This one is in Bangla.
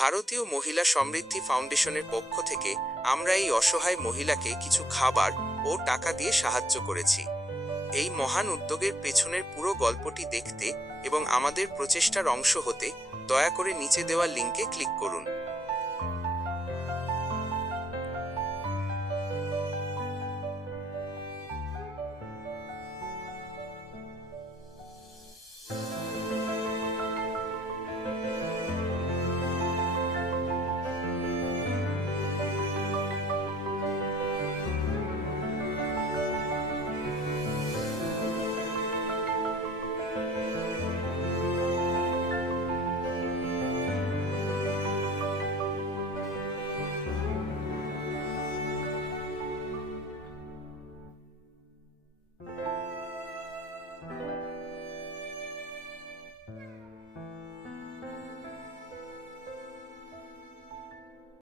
ভারতীয় মহিলা সমৃদ্ধি ফাউন্ডেশনের পক্ষ থেকে আমরা এই অসহায় মহিলাকে কিছু খাবার ও টাকা দিয়ে সাহায্য করেছি। এই মহান উদ্যোগের পেছনের পুরো গল্পটি দেখতে এবং আমাদের প্রচেষ্টার অংশ হতে দয়া করে নিচে দেওয়া লিঙ্কে ক্লিক করুন।